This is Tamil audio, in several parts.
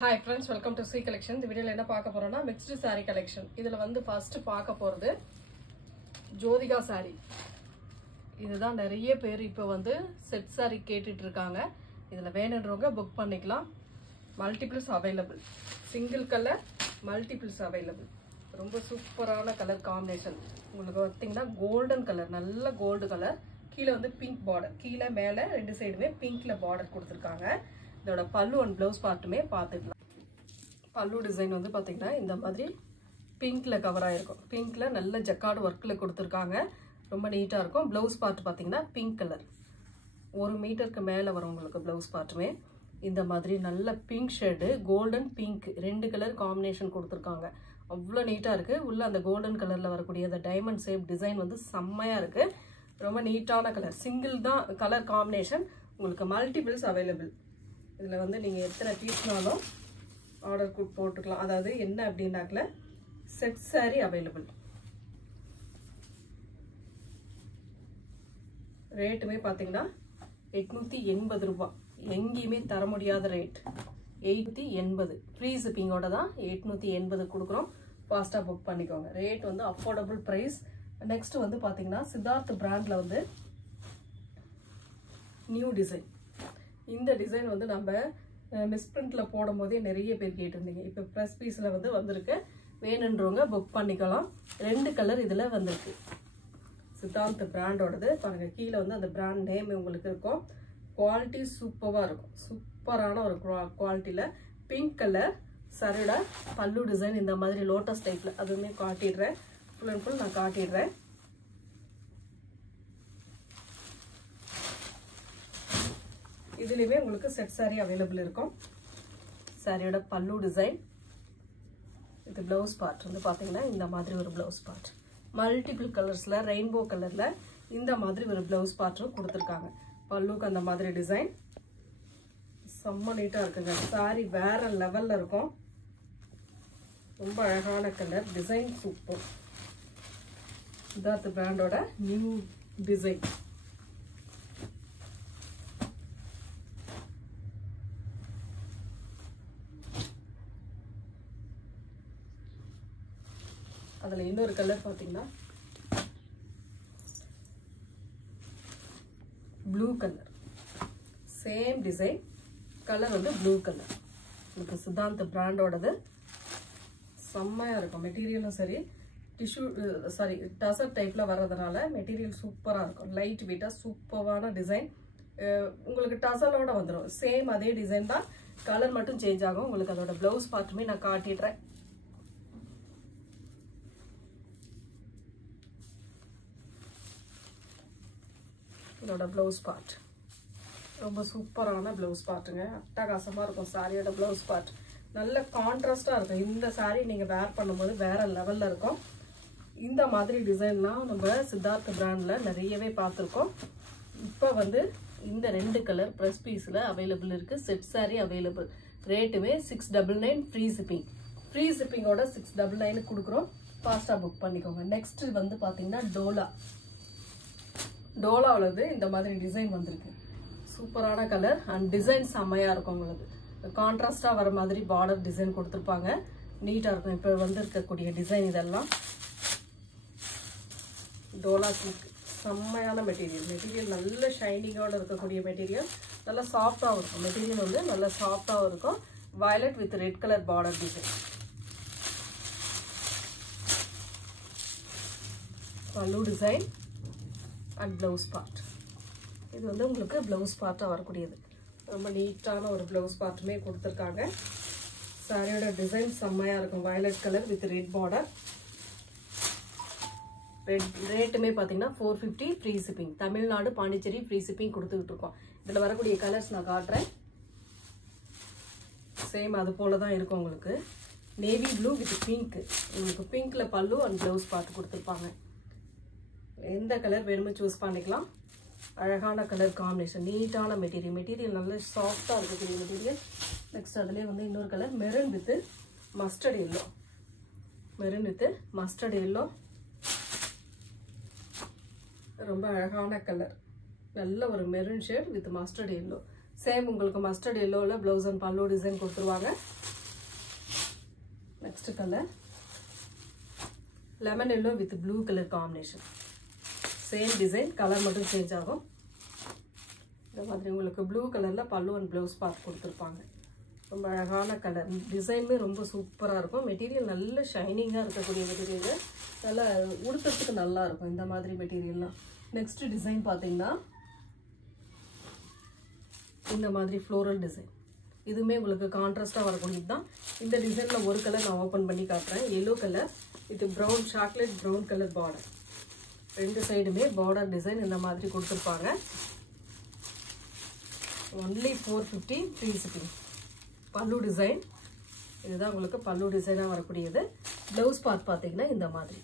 Hi friends, welcome to C collection. இந்த வீடியோல என்ன பார்க்க போறோம்னா mixed saree collection. இதுல வந்து first பார்க்க போறது ஜோதிகா saree. இதுதான் நிறைய பேர் இப்போ வந்து செட் saree கேட்டிட்டு இருக்காங்க. இதுல வேணும்ன்றவங்க புக் பண்ணிக்கலாம். Multiples available. Single colour multiples available. ரொம்ப சூப்பரான கலர் காம்பினேஷன். உங்களுக்கு பாத்தீங்கன்னா கோல்டன் கலர், நல்ல கோல்ட் கலர். கீழ வந்து பிங்க் border. கீழ மேல ரெண்டு சைடுமே பிங்க்ல border கொடுத்திருக்காங்க. இதோட பல்லு அண்ட் ப்ளவுஸ் பார்ட்டுமே பார்த்துக்கலாம். பல்லு டிசைன் வந்து பார்த்தீங்கன்னா இந்த மாதிரி பிங்க்ல கவர் ஆயிருக்கும். பிங்க்ல நல்ல ஜக்கார்டு ஒர்க்ல கொடுத்துருக்காங்க. ரொம்ப நீட்டாக இருக்கும். ப்ளவுஸ் பார்ட் பார்த்தீங்கன்னா பிங்க் கலர், 1 மீட்டருக்கு மேலே வரும் உங்களுக்கு ப்ளவுஸ் பார்ட்டுமே. இந்த மாதிரி நல்ல pink shade, golden pink, 2 colour combination கொடுத்துருக்காங்க. அவ்வளோ நீட்டாக இருக்குது. உள்ள அந்த கோல்டன் கலரில் வரக்கூடிய அந்த டைமண்ட் ஷேப் டிசைன் வந்து செம்மையாக இருக்குது. ரொம்ப நீட்டான கலர். சிங்கிள் தான் கலர் காம்பினேஷன். உங்களுக்கு மல்டிபிள்ஸ் அவைலபிள். இதில் வந்து நீங்கள் எத்தனை பீஸ்னாலும் ஆர்டர் போட்டுக்கலாம். அதாவது என்ன அப்படின்னாக்கல செட் saree அவைலபிள். ரேட்டுமே பார்த்தீங்கன்னா 880 ரூபாய். எங்கேயுமே தர முடியாத ரேட். 880 ஃப்ரீ ஷிப்பிங்கோட தான் 880 கொடுக்குறோம். ஃபாஸ்ட்டாக புக் பண்ணிக்கோங்க. ரேட் வந்து அஃபோர்டபுள் ப்ரைஸ். நெக்ஸ்ட் வந்து பார்த்தீங்கன்னா சித்தார்த் பிராண்டில் வந்து நியூ டிசைன். இந்த டிசைன் வந்து நம்ம மிஸ்பிரிண்டில் போடும் போதே நிறைய பேர் கேட்டிருந்தீங்க. இப்போ ப்ரெஸ் பீஸில் வந்து வந்திருக்கு. வேணுன்றவங்க புக் பண்ணிக்கலாம். 2 கலர் இதில் வந்திருக்கு. சித்தார்த் பிராண்டோடது பாருங்கள். கீழே வந்து அந்த பிராண்ட் நேம் உங்களுக்கு இருக்கும். குவாலிட்டி சூப்பராக இருக்கும். சூப்பரான ஒரு குவாலிட்டியில் பிங்க் கலர் சரட பல்லு டிசைன் இந்த மாதிரி லோட்டஸ் டைப்பில் அதுவுமே காட்டிடுறேன். ஃபுல் அண்ட் ஃபுல் நான் காட்டிடுறேன். இதுலயே உங்களுக்கு செட் saree அவைலபிள் இருக்கும். சாரியோட பல்லு டிசைன், இது ப்ளவுஸ் பார்ட் வந்து பாத்தீங்கன்னா இந்த மாதிரி ஒரு ப்ளவுஸ் பார்ட். மல்டிபிள் கலர்ஸ்ல ரெயின்போ கலர்ல இந்த மாதிரி ஒரு ப்ளவுஸ் பார்ட்டும் கொடுத்துருக்காங்க. பல்லுக்கு அந்த மாதிரி டிசைன் செம்ம நீட்டா இருக்குங்க. சாரி வேற லெவல்ல இருக்கும். ரொம்ப அழகான கலர் டிசைன், சூப்பர். சித்தார்த் பிராண்டோட நியூ டிசைன். அதுல இன்னொரு கலர் பாத்தீங்கன்னா blue colour. Same design, colour வந்து ப்ளூ கலர். உங்களுக்கு சித்தார்த் பிராண்டோடது செம்மையா இருக்கும். மெட்டீரியலும் சரி, டிஷ்யூ சாரி டசர் டைப்ல வர்றதுனால மெட்டீரியல் சூப்பரா இருக்கும். லைட் வெயிட்டா சூப்பரான டிசைன். உங்களுக்கு டசலோட வந்துடும். சேம் அதே டிசைன் தான், கலர் மட்டும் சேஞ்ச் ஆகும். உங்களுக்கு அதோட பிளவுஸ் பார்ட்டுமே நான் காட்டிடுறேன். இதோட ப்ளவுஸ் பார்ட் ரொம்ப சூப்பரான ப்ளவுஸ் பார்ட்டுங்க. அட்டகாசமாக இருக்கும். சாரியோட ப்ளவுஸ் பார்ட் நல்ல கான்ட்ராஸ்டாக இருக்கும். இந்த சாரீ நீங்கள் வேர் பண்ணும்போது வேற லெவலில் இருக்கும். இந்த மாதிரி டிசைன்லாம் நம்ம சித்தார்த் பிராண்டில் நிறையவே பார்த்துருக்கோம். இப்போ வந்து இந்த 2 கலர் ப்ரெஸ் பீஸில் அவைலபிள் இருக்குது. Set saree available. ரேட்டுமே 699 ஃப்ரீ ஷிப்பிங். ஃப்ரீ ஷிப்பிங்கோட 699 கொடுக்குறோம். ஃபாஸ்ட்டாக புக் பண்ணிக்கோங்க. நெக்ஸ்ட் வந்து பார்த்தீங்கன்னா டோலாவில் இந்த மாதிரி டிசைன் வந்திருக்கு. சூப்பரான கலர் அண்ட் டிசைன் செம்மையாக இருக்கும். உங்களுக்கு கான்ட்ராஸ்டாக வர மாதிரி பார்டர் டிசைன் கொடுத்துருப்பாங்க. நீட்டாக இருக்கும். இப்போ வந்து இருக்கக்கூடிய டிசைன் இதெல்லாம் டோலா சில்க். செம்மையான மெட்டீரியல் நல்ல ஷைனிங்கோட இருக்கக்கூடிய மெட்டீரியல். நல்லா சாஃப்டாகவும் இருக்கும். மெட்டீரியல் வந்து நல்லா சாஃப்டாகவும் இருக்கும். Violet with red colour border design. பல்லு டிசைன் அண்ட் ப்ளவுஸ் பார்ட். இது வந்து உங்களுக்கு ப்ளவுஸ் பார்ட்டாக வரக்கூடியது. ரொம்ப நீட்டான ஒரு ப்ளவுஸ் பார்ட்டுமே கொடுத்துருக்காங்க. சாரியோட டிசைன் செம்மையாக இருக்கும். Violet colour with red border. ரேட்டுமே பார்த்தீங்கன்னா 450 free shipping. Tamil Nadu, Pondicherry free shipping கொடுத்துக்கிட்டு இருக்கோம். இதில் வரக்கூடிய கலர்ஸ் நான் காட்டுறேன். சேம் அது போல தான் இருக்கும். உங்களுக்கு நேவி ப்ளூ வித் பிங்க். உங்களுக்கு பிங்க்ல பல்லு அண்ட் ப்ளவுஸ் பார்ட் கொடுத்துருப்பாங்க. எந்த கலர் வேணுமோ சூஸ் பண்ணிக்கலாம். அழகான கலர் காம்பினேஷன், நீட்டான மெட்டீரியல் நல்ல சாஃப்டாக இருக்கக்கூடிய மெட்டீரியல். நெக்ஸ்ட் அதுலேயே வந்து இன்னொரு colour maroon with mustard yellow. ரொம்ப அழகான கலர். நல்ல ஒரு maroon shade with mustard yellow. Same உங்களுக்கு மஸ்டர்ட் எல்லோவில் ப்ளவுஸ் அண்ட் பல்லு டிசைன் கொடுத்துருவாங்க. Next colour lemon yellow with blue colour combination. Same design, colour மட்டும் சேஞ்ச் ஆகும். இந்த மாதிரி உங்களுக்கு ப்ளூ கலரில் பல்லு அண்ட் ப்ளவுஸ் பார்த்து கொடுத்துருப்பாங்க. ரொம்ப அழகான கலர், டிசைனுமே ரொம்ப சூப்பராக இருக்கும். மெட்டீரியல் நல்ல ஷைனிங்காக இருக்கக்கூடிய மெட்டீரியல், நல்லா உடுத்துறதுக்கு நல்லா இருக்கும் இந்த மாதிரி மெட்டீரியல்லாம். நெக்ஸ்ட் டிசைன் பார்த்தீங்கன்னா இந்த மாதிரி ஃப்ளோரல் டிசைன். இதுவுமே உங்களுக்கு கான்ட்ராஸ்டாக வரக்கூடியது தான். இந்த டிசைனில் ஒரு கலர் நான் ஓப்பன் பண்ணி காட்டுறேன். Yellow colour with brown, chocolate brown colour border. ரெண்டு சைடுமே பார்டர் டிசைன் இந்த மாதிரி கொடுத்துருப்பாங்க. Only 450 free shipping. பல்லு டிசைன், இதுதான் உங்களுக்கு பல்லு டிசைனாக வரக்கூடியது. ப்ளவுஸ் பார்ட் பார்த்தீங்கன்னா இந்த மாதிரி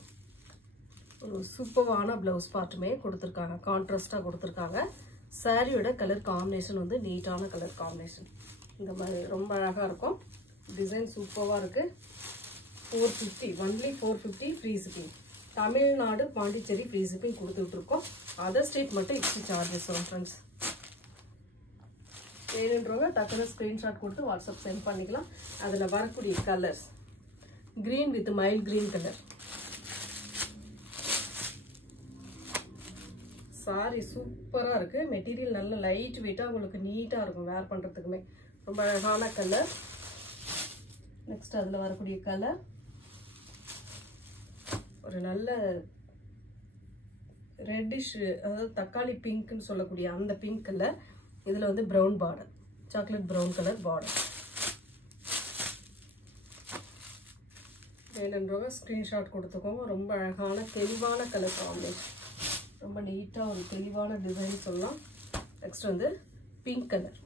ஒரு சூப்பரான ப்ளவுஸ் பார்ட்டுமே கொடுத்துருக்காங்க, கான்ட்ராஸ்டாக கொடுத்துருக்காங்க. சாரியோட கலர் காம்பினேஷன் வந்து நீட்டான கலர் காம்பினேஷன். இந்த மாதிரி ரொம்ப அழகாக இருக்கும். டிசைன் சூப்பராக இருக்குது. 450, only 450 free shipping. Tamil Nadu Pondicherry free shipping கொடுத்துட்ருக்கோம். அதர் ஸ்டேட் மட்டும் எக்ஸ்ட்ரா சார்ஜஸ் வரும் ஃப்ரெண்ட்ஸ். வேணுன்றவங்க டக்குனு ஸ்க்ரீன்ஷாட் கொடுத்து வாட்ஸ்அப் சென்ட் பண்ணிக்கலாம். அதில் வரக்கூடிய colours green with mild green colour. Sorry சூப்பராக இருக்குது. மெட்டீரியல் நல்ல லைட் வெயிட்டாக உங்களுக்கு நீட்டாக இருக்கும் வேர் பண்ணுறதுக்குமே. ரொம்ப அழகான கலர். நெக்ஸ்ட் அதில் வரக்கூடிய கலர் ஒரு நல்ல ரெட்டிஷ், அதாவது தக்காளி பிங்க்னு சொல்லக்கூடிய அந்த பிங்க் கலர். இதில் வந்து brown border, chocolate brown colour border. வேணுன்றவங்க ஸ்க்ரீன்ஷாட் கொடுத்துக்கோங்க. ரொம்ப அழகான தெளிவான கலர் காம்பினேஷன், ரொம்ப நீட்டாக ஒரு தெளிவான டிசைன் சொல்லலாம். நெக்ஸ்ட் வந்து பிங்க் கலர்,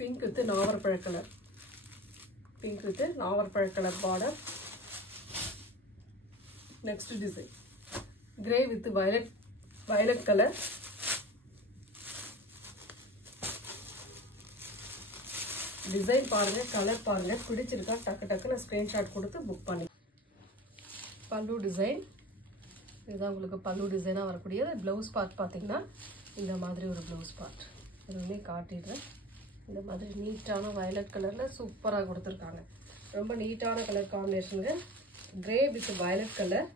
பிங்க் வித் நாவற்பழ கலர், பிங்க் வித் நாவற்பழ colour border. Next design grey with violet colour. Design பாருங்க, கலர் பாருங்க, பிடிச்சிருக்கா டக்கு டக்குன்னு ஸ்கிரீன்ஷாட் கொடுத்து புக் பண்ணி. பல்லு டிசைன், இதுதான் உங்களுக்கு பல்லு டிசைனாக வரக்கூடியது. ப்ளவுஸ் பார்ட் பார்த்தீங்கன்னா இந்த மாதிரி ஒரு ப்ளவுஸ் பார்ட் இதுவுமே காட்டிடுறேன். இந்த மாதிரி நீட்டான வயலட் கலரில் சூப்பராக கொடுத்துருக்காங்க. ரொம்ப நீட்டான கலர் காம்பினேஷனுங்க. Grey with violet colour.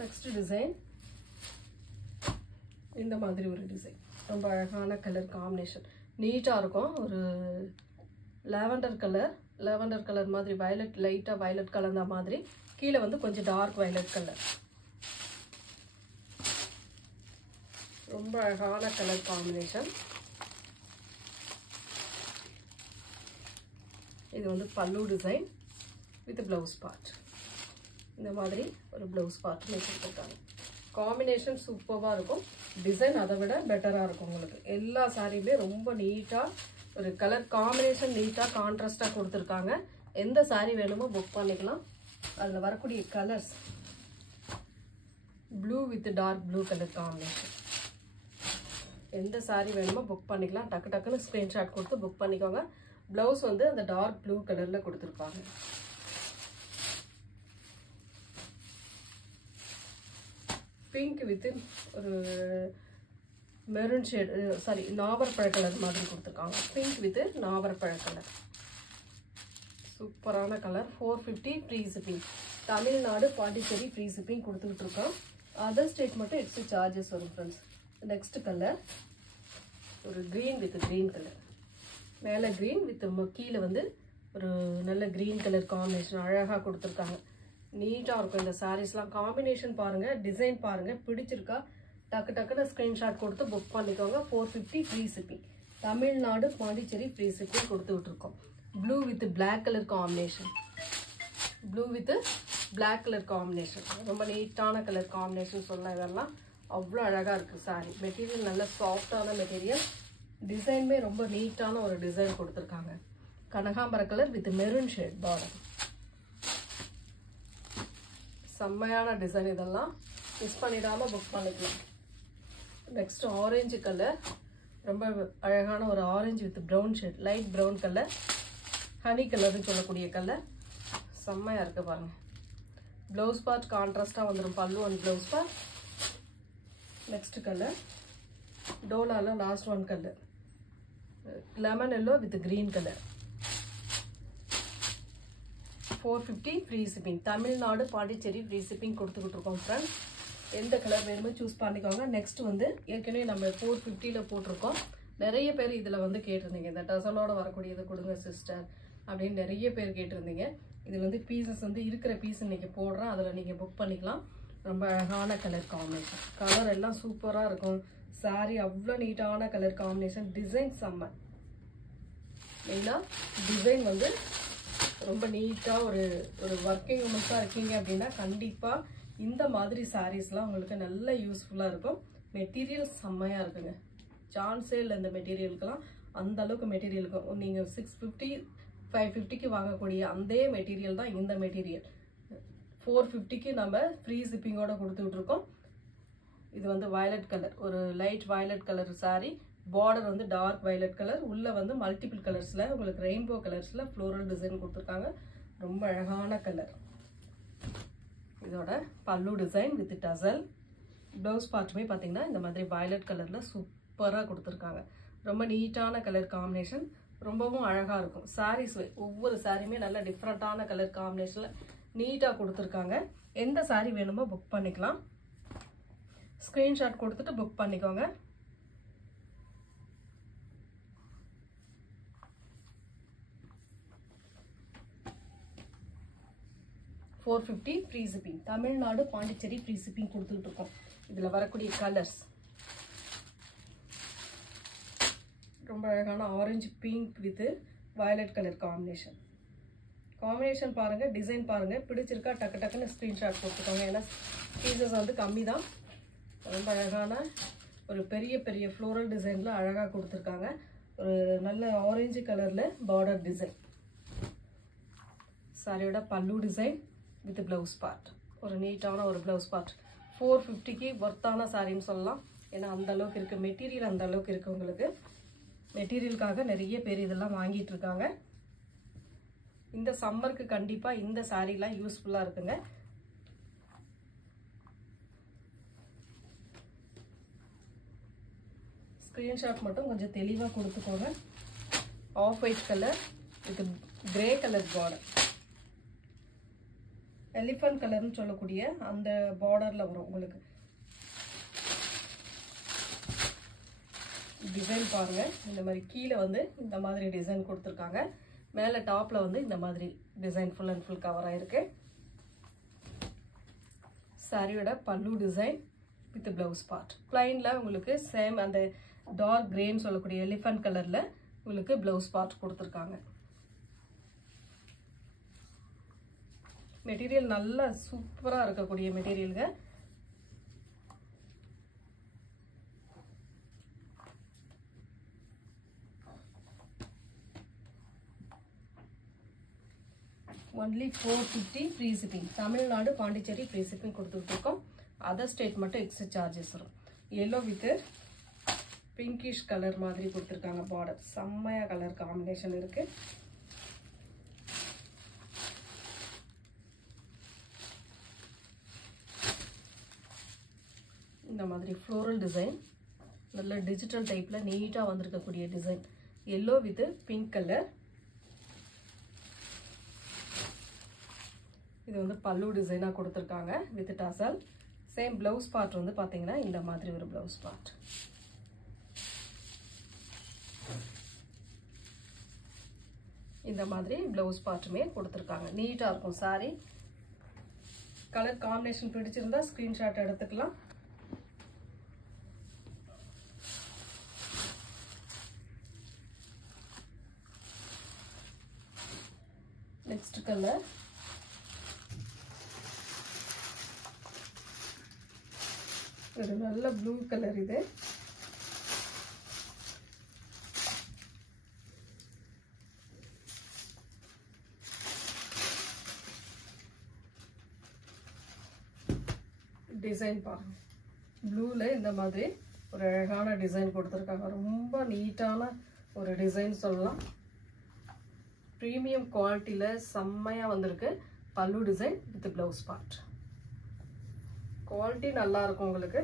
Next design இந்த மாதிரி ஒரு டிசைன், ரொம்ப அழகான கலர் காம்பினேஷன், நீட்டாக இருக்கும். ஒரு லாவெண்டர் கலர் மாதிரி, வயலட் லைட்டாக வயலட் கலந்த மாதிரி, கீழே வந்து கொஞ்சம் டார்க் வயலட் கலர். ரொம்ப அழகான கலர் காம்பினேஷன். இது வந்து பல்லு டிசைன் வித் ப்ளவுஸ் பார்ட். இந்த மாதிரி ஒரு ப்ளவுஸ் பார்ட் கொடுத்துருக்காங்க. காம்பினேஷன் சூப்பராக இருக்கும். டிசைன் அதை விட பெட்டராக இருக்கும். உங்களுக்கு எல்லா சாரியுமே ரொம்ப நீட்டாக ஒரு கலர் காம்பினேஷன் நீட்டாக கான்ட்ராஸ்டாக கொடுத்துருக்காங்க. எந்த சாரி வேணுமோ புக் பண்ணிக்கலாம். அதில் வரக்கூடிய colours blue with dark blue colour combination. எந்த சாரி வேணுமோ புக் பண்ணிக்கலாம். டக்கு டக்குன்னு ஸ்க்ரீன்ஷாட் கொடுத்து புக் பண்ணிக்கோங்க. ப்ளவுஸ் வந்து அந்த டார்க் ப்ளூ கலரில் கொடுத்துருப்பாங்க. பிங்க் வித் ஒரு மெரூன் ஷேட், சாரி நாவற்பழ கலர் மாதிரி கொடுத்துருக்காங்க. பிங்க் வித் நாவற்பழ கலர், சூப்பரான colour. 450 free shipping. Tamil Nadu Pondicherry free shipping கொடுத்துக்கிட்டு இருக்கோம். அதர் ஸ்டேட் மட்டும் எக்ஸ்ட்ரா சார்ஜஸ் வரும் ஃப்ரெண்ட்ஸ். நெக்ஸ்ட் கலர் ஒரு க்ரீன் வித் க்ரீன் கலர். மேலே க்ரீன் வித் கீழே வந்து ஒரு நல்ல க்ரீன் கலர் காம்பினேஷன் அழகாக கொடுத்துருக்காங்க. நீட்டாக இருக்கும் இந்த சாரீஸ்லாம். காம்பினேஷன் பாருங்கள், டிசைன் பாருங்கள், பிடிச்சிருக்கா டக்கு டக்குன்னு ஸ்க்ரீன்ஷாட் கொடுத்து புக் பண்ணிக்கோங்க. 450 free shipping. Tamil Nadu Pondicherry free shipping கொடுத்து விட்டுருக்கோம். Blue with black colour combination, blue with black colour combination, ரொம்ப நீட்டான கலர் காம்பினேஷன் சொல்லலாம். இதெல்லாம் அவ்வளோ அழகாக இருக்குது சாரி. மெட்டீரியல் நல்ல சாஃப்டான மெட்டீரியல். டிசைனுமே ரொம்ப நீட்டான ஒரு டிசைன் கொடுத்துருக்காங்க. கனகாம்பர colour with maroon shade border. செம்மையான டிசைன். இதெல்லாம் மிஸ் பண்ணிடாமல் புக் பண்ணிக்கலாம். நெக்ஸ்ட் ஆரஞ்சு கலர், ரொம்ப அழகான ஒரு orange with brown shade, light brown colour, honey கலர்னு சொல்லக்கூடிய கலர். செம்மையாக இருக்குது பாருங்கள். ப்ளவுஸ் பார்ட் கான்ட்ராஸ்டாக வந்துடும், pallu and blouse part. Next colour டோலாவில் last one colour lemon yellow with green colour. 450 free shipping. Tamil Nadu Pondicherry free shipping கொடுத்துக்கிட்டு இருக்கோம் ஃப்ரெண்ட்ஸ். எந்த கலர் வேணுமோ சூஸ் பண்ணிக்கோங்க. நெக்ஸ்ட் வந்து ஏற்கனவே நம்ம 450ல் போட்டிருக்கோம். நிறைய பேர் இதில் வந்து கேட்டிருந்தீங்க, இந்த டசலோட வரக்கூடியது கொடுங்க சிஸ்டர் அப்படின்னு நிறைய பேர் கேட்டிருந்தீங்க. இதில் வந்து பீசஸ் வந்து இருக்கிற பீஸ் இன்றைக்கி போடுறேன், அதில் நீங்கள் புக் பண்ணிக்கலாம். ரொம்ப அழகான கலர் காம்பினேஷன், கலர் எல்லாம் சூப்பராக இருக்கும். சாரீ அவ்வளோ நீட்டான கலர் காம்பினேஷன், டிசைன் செம்ம. மெயினாக டிசைன் வந்து ரொம்ப நீட்டாக ஒரு ஒர்க்கிங் உமன்ஸாக இருக்கீங்க அப்படின்னா கண்டிப்பாக இந்த மாதிரி சாரீஸ்லாம் உங்களுக்கு நல்ல யூஸ்ஃபுல்லாக இருக்கும். மெட்டீரியல் செம்மையாக இருக்குங்க, சான்ஸே இல்லை இந்த மெட்டீரியலுக்கெல்லாம். அந்த அளவுக்கு மெட்டீரியல் இருக்கும். நீங்கள் 650 550க்கு வாங்கக்கூடிய அந்த மெட்டீரியல் தான் இந்த மெட்டீரியல். 450க்கு நம்ம ஃப்ரீ ஷிப்பிங்கோட கொடுத்துட்ருக்கோம். இது வந்து வயலட் கலர், ஒரு light violet colour sari. Border வந்து டார்க் வயலட் கலர், உள்ளே வந்து மல்டிபிள் கலர்ஸில் உங்களுக்கு ரெயின்போ கலர்ஸில் ஃப்ளோரல் டிசைன் கொடுத்துருக்காங்க. ரொம்ப அழகான கலர். இதோட பல்லு டிசைன் வித் டசல். ப்ளவுஸ் பார்ட்டுமே பார்த்தீங்கன்னா இந்த மாதிரி வயலட் கலரில் சூப்பராக கொடுத்துருக்காங்க. ரொம்ப நீட்டான கலர் காம்பினேஷன், ரொம்பவும் அழகாக இருக்கும். சாரீஸ் ஒவ்வொரு சாரியுமே நல்ல டிஃப்ரெண்ட்டான கலர் காம்பினேஷனில் நீட்டாக கொடுத்துருக்காங்க. எந்த சாரீ வேணுமோ புக் பண்ணிக்கலாம். ஸ்க்ரீன்ஷாட் கொடுத்துட்டு புக் பண்ணிக்கோங்க. $450 free shipping. Tamil Nadu Pondicherry free shipping கொடுத்துட்டு இருக்கோம். இதில் வரக்கூடிய கலர்ஸ் ரொம்ப அழகான orange pink with violet colour combination. Combination பாருங்கள், டிசைன் பாருங்கள், பிடிச்சிருக்கா டக்கு டக்குன்னு ஸ்க்ரீன்ஷாட் கொடுத்துக்கோங்க. ஏன்னா பீசஸ் வந்து கம்மி தான். ரொம்ப அழகான ஒரு பெரிய பெரிய ஃப்ளோரல் டிசைனில் அழகாக கொடுத்துருக்காங்க. ஒரு நல்ல ஆரஞ்சு கலரில் பார்டர் டிசைன். சாரியோட பல்லு டிசைன் வித் ப்ளவுஸ் பார்ட், ஒரு நீட்டான ஒரு ப்ளவுஸ் பார்ட். 450க்கு ஒர்த்தான சாரின்னு சொல்லலாம். ஏன்னா அந்த அளவுக்கு இருக்குது மெட்டீரியல், அந்த அளவுக்கு இருக்குது உங்களுக்கு. மெட்டீரியலுக்காக நிறைய பேர் இதெல்லாம் வாங்கிட்டு இருக்காங்க. இந்த சம்மருக்கு கண்டிப்பாக இந்த சாரீலாம் யூஸ்ஃபுல்லாக இருக்குங்க. ஸ்க்ரீன்ஷாட் மட்டும் கொஞ்சம் தெளிவாக கொடுத்துக்கோங்க. Off white colour with grey colour border, elephant கலர்னு சொல்லக்கூடிய அந்த பார்டரில் வரும் உங்களுக்கு. டிசைன் பாருங்கள், இந்த மாதிரி கீழே வந்து இந்த மாதிரி டிசைன் கொடுத்துருக்காங்க. மேலே டாப்பில் வந்து இந்த மாதிரி design full and full cover ஆகிருக்கு. சாரியோட பல்லு டிசைன் வித் ப்ளவுஸ் பார்ட். பிளைனில் உங்களுக்கு சேம் அந்த டார்க் கிரேன்னு சொல்லக்கூடிய எலிஃபண்ட் கலரில் உங்களுக்கு ப்ளவுஸ் பார்ட் கொடுத்துருக்காங்க. மெட்டீரியல் நல்லா சூப்பராக இருக்கக்கூடிய மெட்டீரியலுங்க. Only 450 free shipping. Tamil Nadu Pondicherry free shipping கொடுத்துட்ருக்கோம். அதர் ஸ்டேட் மட்டும் எக்ஸ்ட்ரா சார்ஜஸ் வரும். எல்லோ வித் பிங்கிஷ் கலர் மாதிரி கொடுத்துருக்காங்க. பார்டர் செம்மையாக கலர் காம்பினேஷன் இருக்குது. இந்த மாதிரி ஃப்ளோரல் டிசைன், நல்ல டிஜிட்டல் டைப்பில் நீட்டாக வந்திருக்கக்கூடிய design. Yellow with pink colour. இது வந்து பல்லு டிசைனாக கொடுத்துருக்காங்க வித் டசல். சேம் ப்ளவுஸ் பார்ட் வந்து பார்த்தீங்கன்னா இந்த மாதிரி ஒரு ப்ளவுஸ் பார்ட். இந்த மாதிரி ப்ளவுஸ் பார்ட்டுமே கொடுத்துருக்காங்க. நீட்டாக இருக்கும் சாரி. கலர் காம்பினேஷன் பிடிச்சிருந்தா ஸ்க்ரீன்ஷாட் எடுத்துக்கலாம். நெக்ஸ்ட் கலர் ஒரு நல்ல ப்ளூ கலர். இது டிசைன் பாருங்க, ப்ளூல இந்த மாதிரி ஒரு அழகான டிசைன் கொடுத்துருக்காங்க. ரொம்ப நீட்டான ஒரு டிசைன் சொல்லலாம். ப்ரீமியம் குவாலிட்டியில் செம்மையாக வந்திருக்கு. பல்லு design with blouse part. Quality நல்லா இருக்கும் உங்களுக்கு.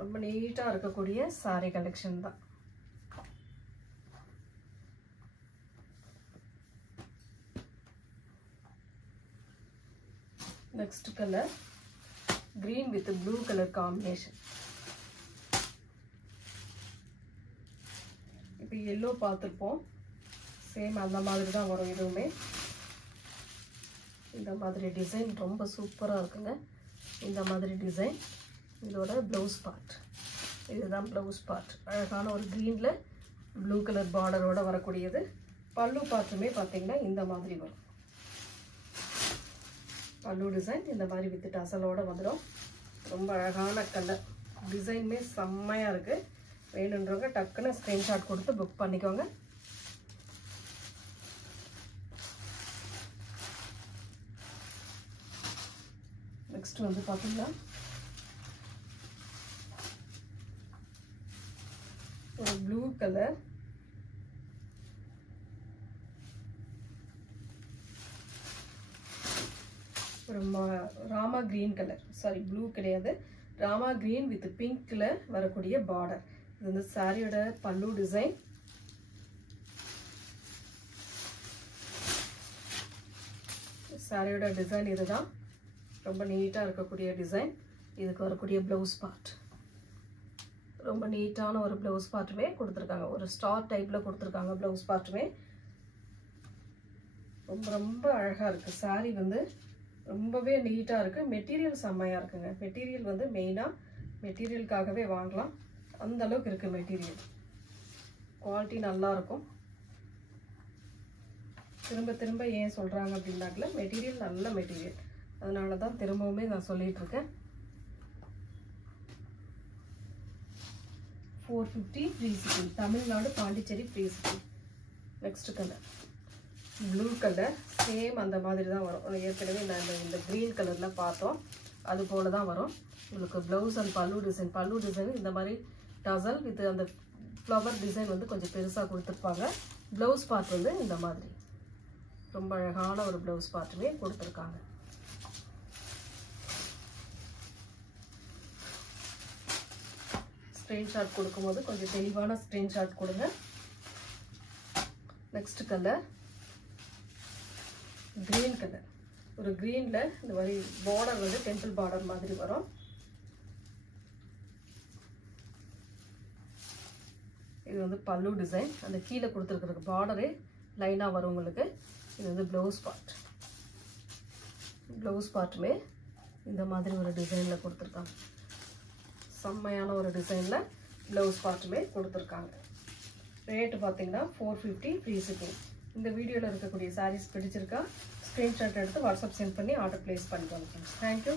ரொம்ப நீட்டாக இருக்கக்கூடிய சாரீ கலெக்ஷன் தான். Next colour green with blue color combination. இப்போ yellow பார்த்திருப்போம். சேம் அந்த மாதிரி தான் வரும். இதுவுமே இந்த மாதிரி டிசைன் ரொம்ப சூப்பரா இருக்குங்க. இந்த மாதிரி டிசைன். இதோட ப்ளவுஸ் பார்ட். இதுதான் ப்ளவுஸ் பார்ட். அழகான ஒரு greenல ப்ளூ கலர் பார்டரோட வரக்கூடியது. பல்லு பார்ட்டுமே பார்த்தீங்கன்னா இந்த மாதிரி வரும். பல்லு டிசைன் இந்த மாதிரி வித் டசலோட வந்துடும். ரொம்ப அழகான கலர். டிசைனுமே செம்மையா இருக்கு. வேணுன்றவங்க டக்குன்னு ஸ்கிரீன்ஷாட் கொடுத்து புக் பண்ணிக்கோங்க. நெக்ஸ்ட் வந்து பார்த்தீங்கன்னா ஒரு ப்ளூ கலர், ஒரு Rama green colour, sorry blue கிடையாது, ராமா கிரீன் வித் பிங்க்ல வரக்கூடிய பார்டர். இது வந்து சாரியோட பல்லு டிசைன். சாரியோட டிசைன் இதுதான். ரொம்ப நீட்டா இருக்கக்கூடிய டிசைன். இதுக்கு வரக்கூடிய ப்ளவுஸ் பார்ட். ரொம்ப நீட்டான ஒரு ப்ளவுஸ் பார்ட்டுமே கொடுத்துருக்காங்க. ஒரு ஸ்டார் டைப்ல கொடுத்துருக்காங்க ப்ளவுஸ் பார்ட்டுமே. ரொம்ப ரொம்ப அழகா இருக்கு. சாரி வந்து ரொம்பவே நீட்டா இருக்கு. மெட்டீரியல் செம்மையா இருக்குங்க. மெட்டீரியல் வந்து மெயினா மெட்டீரியலுக்காகவே வாங்கலாம். அந்த அளவுக்கு இருக்கு மெட்டீரியல். குவாலிட்டி நல்லா இருக்கும். திரும்ப திரும்ப ஏன் சொல்றாங்க அப்படின்னாக்கல மெட்டீரியல் நல்ல மெட்டீரியல். அதனால தான் திரும்பவுமே நான் சொல்லிட்டு இருக்கேன். 450 free shipping. Tamil Nadu Pondicherry free shipping. Next colour blue colour. Same அந்த மாதிரி தான் வரும். ஏற்கனவே நான் இந்த கிரீன் கலர்ல பார்த்தோம். அது போல தான் வரும். உங்களுக்கு ப்ளவுஸ் அண்ட் பல்லு டிசைன். பல்லு டிசைன் இந்த மாதிரி டசல் வித் அந்த ஃப்ளவர் டிசைன் வந்து கொஞ்சம் பெருசாக கொடுத்துருப்பாங்க. ப்ளவுஸ் பார்ட் வந்து இந்த மாதிரி ரொம்ப அழகான ஒரு ப்ளவுஸ் பார்ட்டுமே கொடுத்துருக்காங்க. ஸ்க்ரீன்ஷாட் கொடுக்கும்போது கொஞ்சம் தெளிவான ஸ்க்ரீன்ஷாட் கொடுங்க. Next colour green colour. ஒரு கிரீன்ல இந்த மாதிரி பார்டர் வந்து டெம்பிள் பார்டர் மாதிரி வரும். இது வந்து பல்லு டிசைன். அந்த கீழே கொடுத்துருக்கிற பார்டரே லைனா வரும் உங்களுக்கு. இது வந்து ப்ளவுஸ் பார்ட். ப்ளவுஸ் பார்ட்டுமே இந்த மாதிரி ஒரு டிசைன்ல கொடுத்துருக்காங்க. செம்மையான ஒரு டிசைன்ல ப்ளவுஸ் பார்ட்டுமே கொடுத்துருக்காங்க. ரேட்டு பார்த்தீங்கன்னா 450 ஃப்ரீ ஷிப்பிங். இந்த வீடியோவில் இருக்கக்கூடிய சாரீஸ் பிடிச்சிருக்கா ஸ்க்ரீன்ஷாட் எடுத்து வாட்ஸ்அப் சென்ட் பண்ணி ஆர்டர் பிளேஸ் பண்ணிக்கோங்க. தேங்க்யூ.